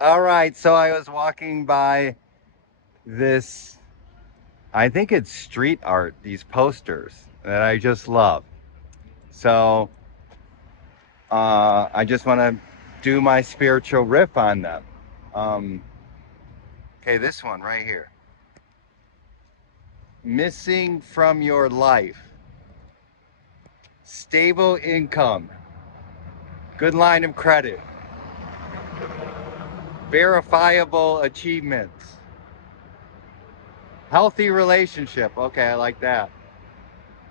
All right, so I was walking by this, I think it's street art, these posters that I just love. So I just want to do my spiritual riff on them. Um, okay, this one right here. Missing from your life. Stable income. Good line of credit. Verifiable achievements. Healthy relationship. Okay, I like that.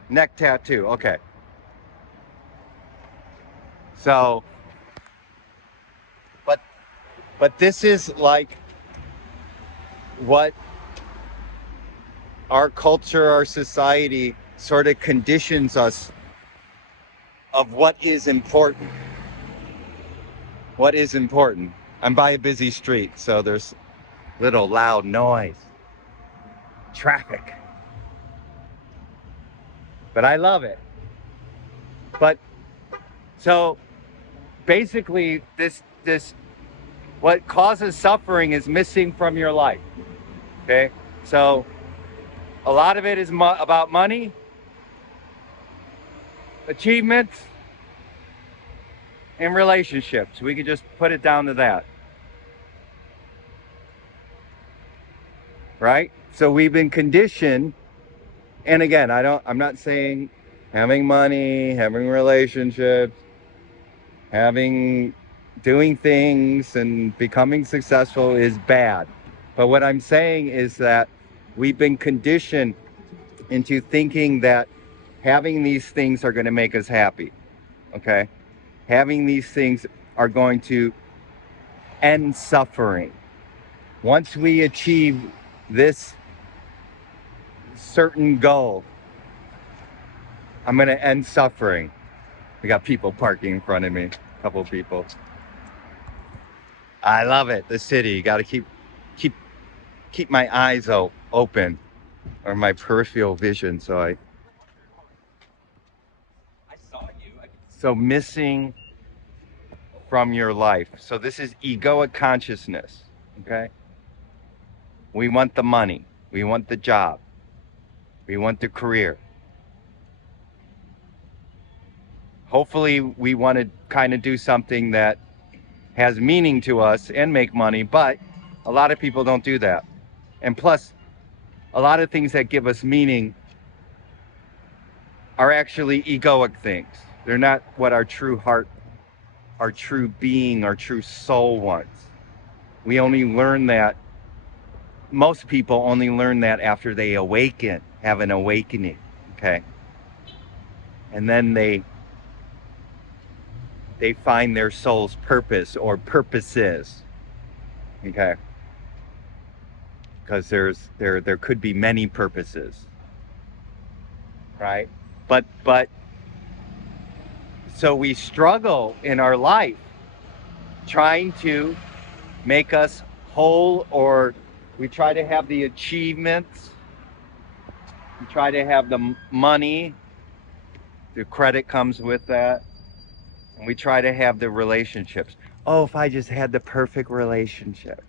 Neck tattoo. Okay. So, but but this is like what our culture, our society sort of conditions us of what is important. What is important? I'm by a busy street, so there's little loud noise, traffic, but I love it. But so basically, this what causes suffering is missing from your life. Okay, so a lot of it is about money, achievements, and relationships. We could just put it down to that, right? So we've been conditioned, and again, I'm not saying having money, having relationships, having doing things and becoming successful is bad. But what I'm saying is that we've been conditioned into thinking that having these things are going to make us happy. Okay? Having these things are going to end suffering. Once we achieve this certain goal, I'm going to end suffering. We got people parking in front of me, a couple of people. I love it. The city. You got to keep keep my eyes open or my peripheral vision. So missing from your life. So this is egoic consciousness. Okay. We want the money. We want the job. We want the career. Hopefully we want to kind of do something that has meaning to us and make money, but a lot of people don't do that. And plus, a lot of things that give us meaning are actually egoic things. They're not what our true heart, our true being, our true soul wants. We only learn that, most people only learn that after they awaken, have an awakening, okay? And then they find their soul's purpose or purposes, okay? Because there could be many purposes, right? But so we struggle in our life trying to make us whole, or we try to have the achievements, we try to have the money, the credit comes with that, and we try to have the relationships. Oh, if I just had the perfect relationship,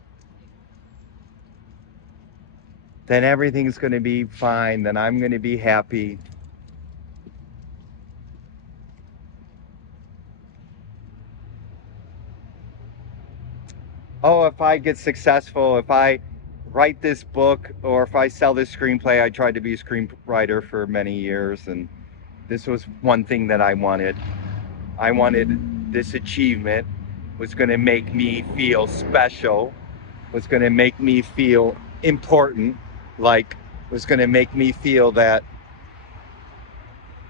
then everything's going to be fine, then I'm going to be happy. Oh, if I get successful, if I write this book, or if I sell this screenplay. I tried to be a screenwriter for many years, and this was one thing that I wanted. I wanted this achievement was going to make me feel special, was going to make me feel important, like was going to make me feel that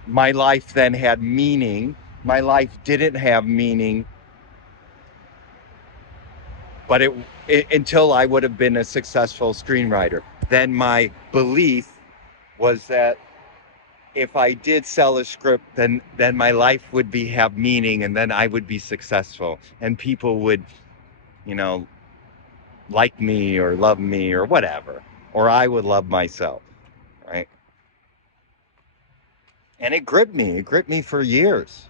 my life then had meaning. My life didn't have meaning, but it until I would have been a successful screenwriter. Then my belief was that if I did sell a script, then my life would be have meaning, and then I would be successful, and people would, you know, like me or love me or whatever, or I would love myself, right? And it gripped me. It gripped me for years,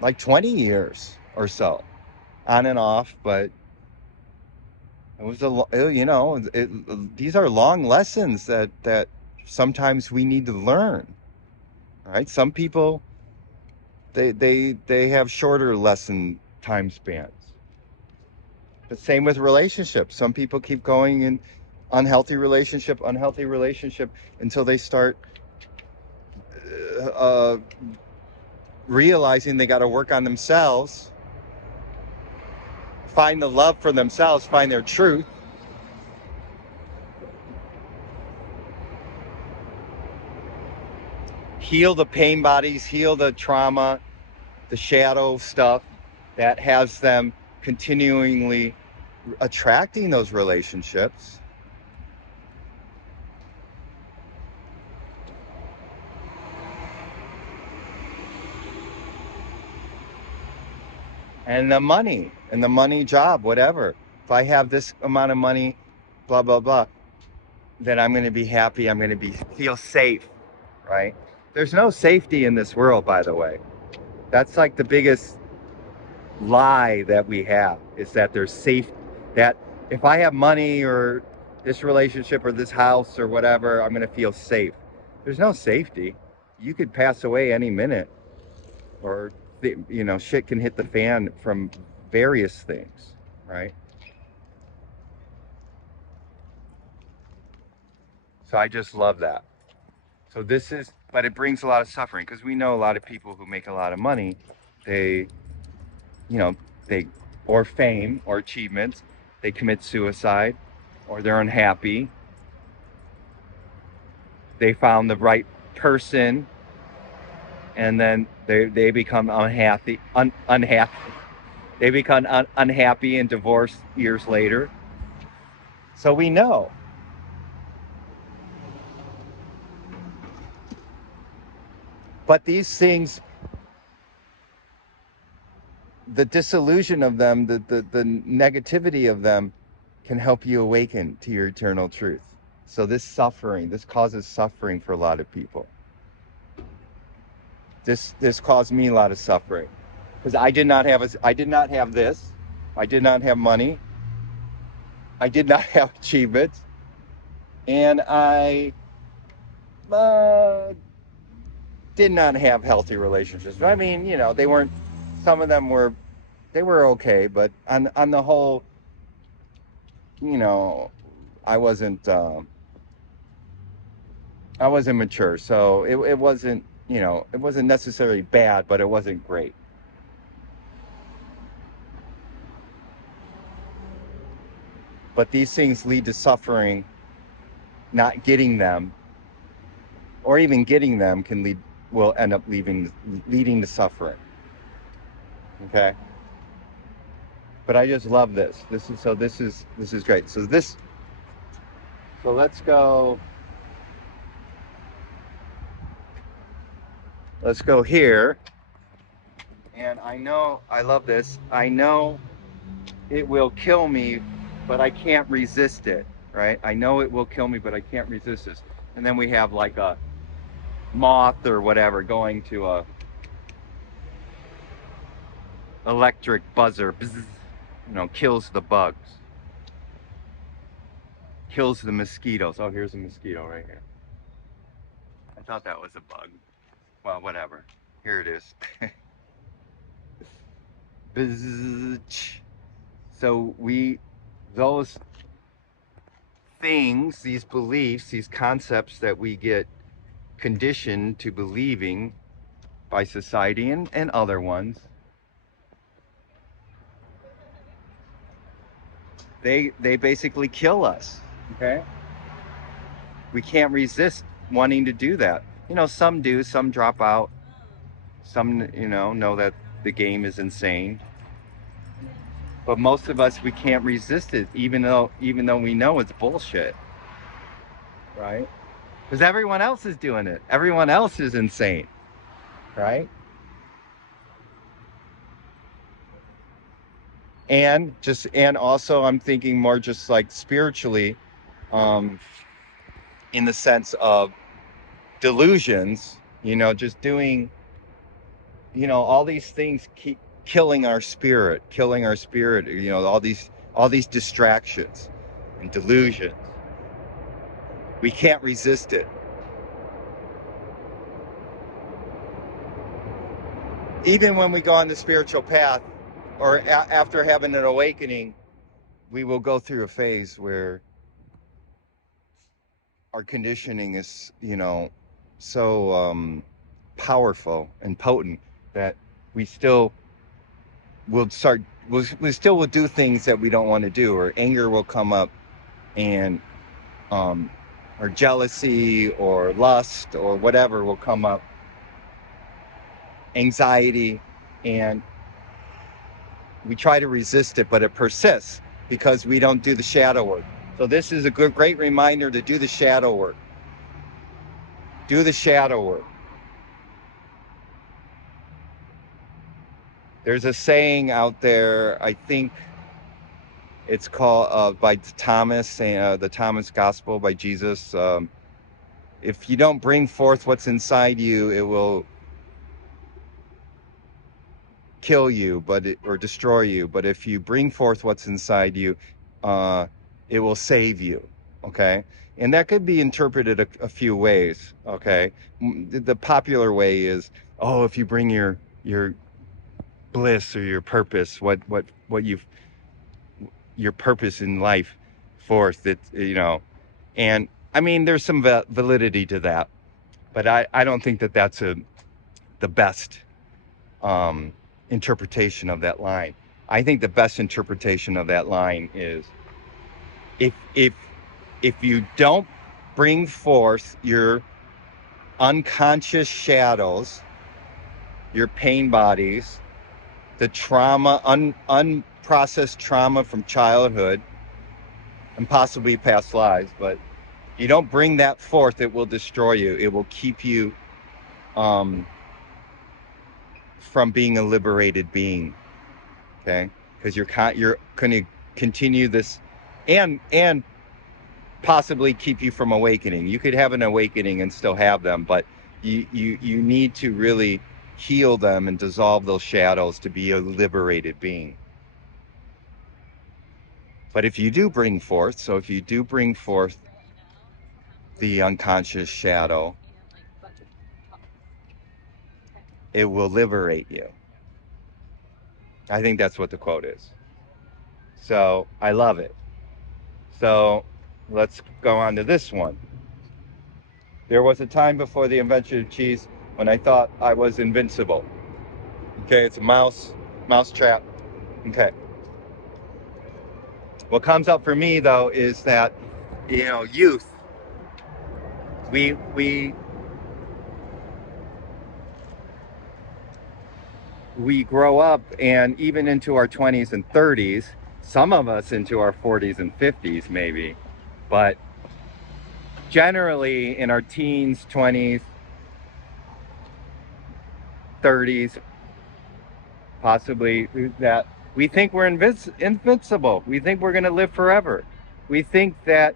like 20 years or so, on and off, but It was these are long lessons that sometimes we need to learn, right? Some people they have shorter lesson time spans. The same with relationships. Some people keep going in unhealthy relationship until they start uh, realizing they got to work on themselves, find the love for themselves, find their truth, heal the pain bodies, heal the trauma, the shadow stuff that has them continually attracting those relationships. And the money job, whatever. If I have this amount of money, blah, blah, blah, then I'm going to be happy. I'm going to feel safe, right? There's no safety in this world, by the way. That's like the biggest lie that we have, is that there's safe, that if I have money or this relationship or this house or whatever, I'm going to feel safe. There's no safety. You could pass away any minute, or shit can hit the fan from various things, right? So I just love that. So but it brings a lot of suffering, because we know a lot of people who make a lot of money, they, you know, they, or fame or achievements, they commit suicide, or they're unhappy. They found the right person, and then they become unhappy. They become unhappy and divorced years later. So we know. But these things, the disillusion of them, the negativity of them, can help you awaken to your eternal truth. So this causes suffering for a lot of people. This caused me a lot of suffering, because I did not have this. I did not have money. I did not have achievements, and I did not have healthy relationships. I mean, they weren't. Some of them were, they were okay, but on the whole, I wasn't. I wasn't mature, so it wasn't. It wasn't necessarily bad, but it wasn't great. But these things lead to suffering. Not getting them, or even getting them, will end up leading to suffering. Okay. But I just love this. This is great. So let's go. Let's go here. And I love this. I know it will kill me, but I can't resist it, right? I know it will kill me, but I can't resist this. And then we have like a moth or whatever going to a electric buzzer, bzz, kills the bugs, kills the mosquitoes. Oh, here's a mosquito right here. I thought that was a bug. Well, whatever. Here it is. Bzz. So those things, these beliefs, these concepts that we get conditioned to believing by society and other ones, they basically kill us. Okay. We can't resist wanting to do that. Some do, some drop out, some know that the game is insane, but most of us, we can't resist it, even though we know it's bullshit, right? Because everyone else is doing it. Everyone else is insane, right? And also, I'm thinking more just like spiritually, in the sense of delusions, just doing, all these things keep killing our spirit, all these distractions and delusions. We can't resist it. Even when we go on the spiritual path, or after having an awakening, we will go through a phase where our conditioning is, so powerful and potent that we still will start, we still will do things that we don't want to do, or anger will come up, and or jealousy or lust or whatever will come up, anxiety, and we try to resist it, but it persists because we don't do the shadow work. So this is a great reminder to do the shadow work. Do the shadow work. There's a saying out there, I think it's called by Thomas, the Thomas Gospel by Jesus. If you don't bring forth what's inside you, it will kill you, or destroy you. But if you bring forth what's inside you, it will save you. Okay, and that could be interpreted a few ways. Okay, the popular way is, if you bring your bliss or your purpose, what your purpose in life forth, and I mean, there's some validity to that, but I don't think that that's the best interpretation of that line. I think the best interpretation of that line is, if you don't bring forth your unconscious shadows, your pain bodies, the trauma, unprocessed trauma from childhood and possibly past lives, but you don't bring that forth, it will destroy you. It will keep you from being a liberated being. Okay, because you're going to continue this, and possibly keep you from awakening. You could have an awakening and still have them, but you need to really heal them and dissolve those shadows to be a liberated being. But if you do bring forth the unconscious shadow, it will liberate you. I think that's what the quote is. So I love it. So let's go on to this one. There was a time before the invention of cheese when I thought I was invincible. Okay, it's a mouse trap. Okay. What comes up for me, though, is that, youth, we grow up, and even into our 20s and 30s, some of us into our 40s and 50s maybe, but generally in our teens, 20s, 30s, possibly, that we think we're invincible. We think we're going to live forever. We think that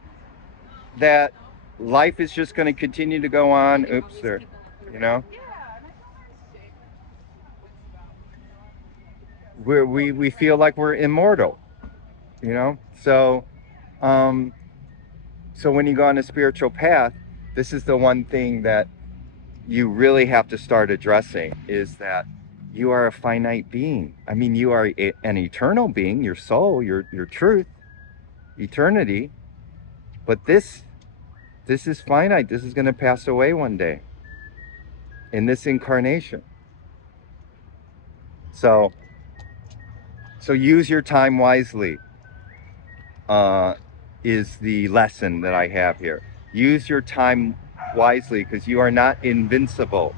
life is just going to continue to go on. Oops, there, we feel like we're immortal, So, so when you go on a spiritual path, this is the one thing that you really have to start addressing, is that you are a finite being. I mean, you are an eternal being, your soul, your truth, eternity. But this is finite. This is going to pass away one day in this incarnation. So use your time wisely, is the lesson that I have here. Use your time wisely, because you are not invincible.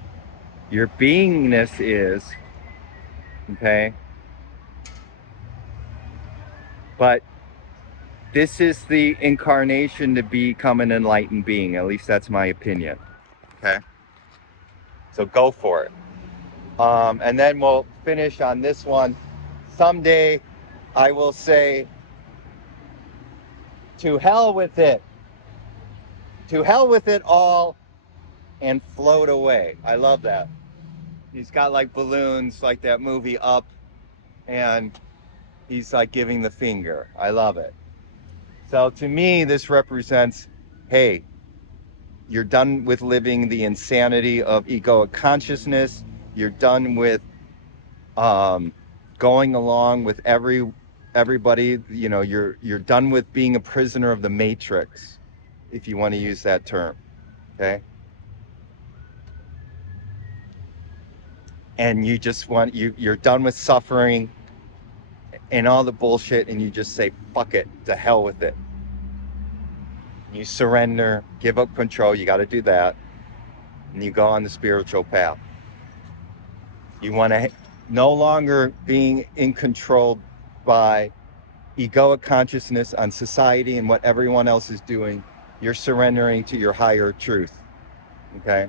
Your beingness is, okay? But this is the incarnation to become an enlightened being. At least that's my opinion. Okay? So go for it. And then we'll finish on this one. Someday I will say, to hell with it. To hell with it all, and float away. I love that. He's got like balloons, like that movie Up, and He's like giving the finger. I love it. So to me, this represents, hey, you're done with living the insanity of egoic consciousness. You're done with um, going along with everybody. You know, you're done with being a prisoner of the matrix, if you want to use that term. Okay. And you just want you're done with suffering and all the bullshit, and you just say fuck it, to hell with it. You surrender, give up control. You got to do that, and you go on the spiritual path. You want to no longer being in control by egoic consciousness on society and what everyone else is doing. You're surrendering to your higher truth. Okay.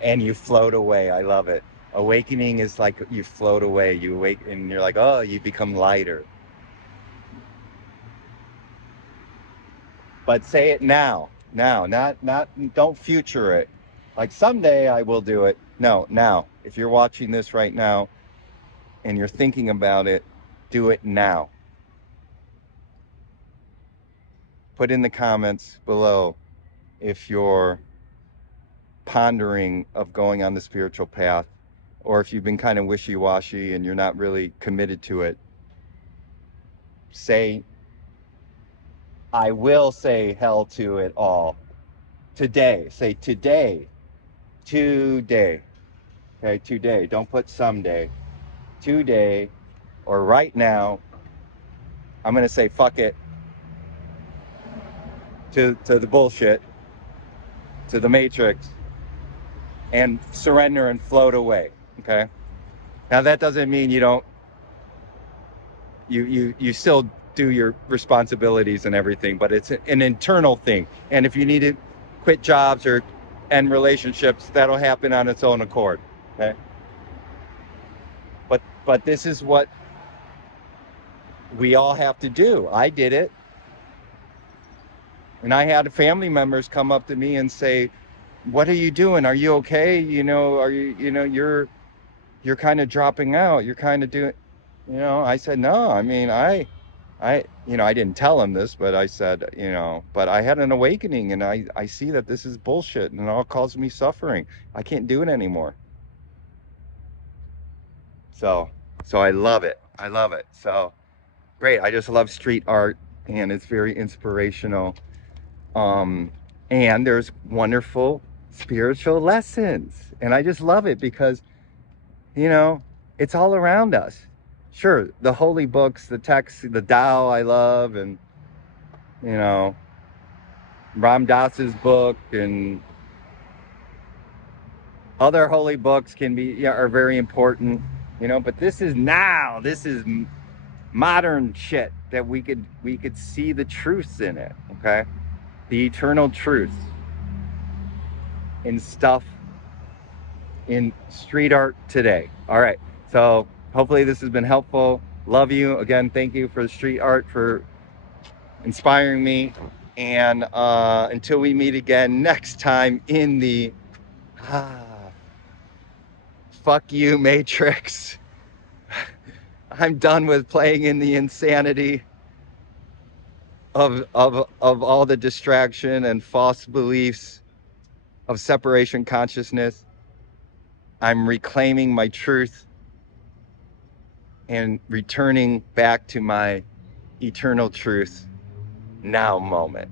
And you float away. I love it. Awakening is like you float away. You awake and you're like, oh, you become lighter. But say it now. Now, not don't future it. Like someday I will do it. No, now. If you're watching this right now and you're thinking about it, do it now. Put in the comments below if you're pondering of going on the spiritual path, or if you've been kind of wishy-washy and you're not really committed to it. Say, I will say hell to it all. Today. Say today. Today. Okay, today. Don't put someday. Today, or right now, I'm going to say fuck it to the bullshit, to the matrix, and surrender and float away. Okay. Now that doesn't mean you don't, you still do your responsibilities and everything, but it's an internal thing. And if you need to quit jobs or end relationships, that'll happen on its own accord. Okay. But this is what we all have to do. I did it. And I had family members come up to me and say, what are you doing? Are you okay? You know, are you, you're kind of dropping out. You're kind of doing, I said, no, I mean, I, I didn't tell him this, but I said, but I had an awakening and I see that this is bullshit and it all causes me suffering. I can't do it anymore. So I love it. I love it. So great. I just love street art and it's very inspirational. And there's wonderful spiritual lessons. And I just love it because, it's all around us. Sure, the holy books, the texts, the Tao I love, and, Ram Dass's book and other holy books are very important, but this is modern shit that we could see the truths in it, okay? The eternal truth in stuff in street art today. All right, so hopefully this has been helpful. Love you again. Thank you for the street art, for inspiring me, and until we meet again next time in the fuck you matrix. I'm done with playing in the insanity of all the distraction and false beliefs of separation consciousness. I'm reclaiming my truth and returning back to my eternal truth now moment.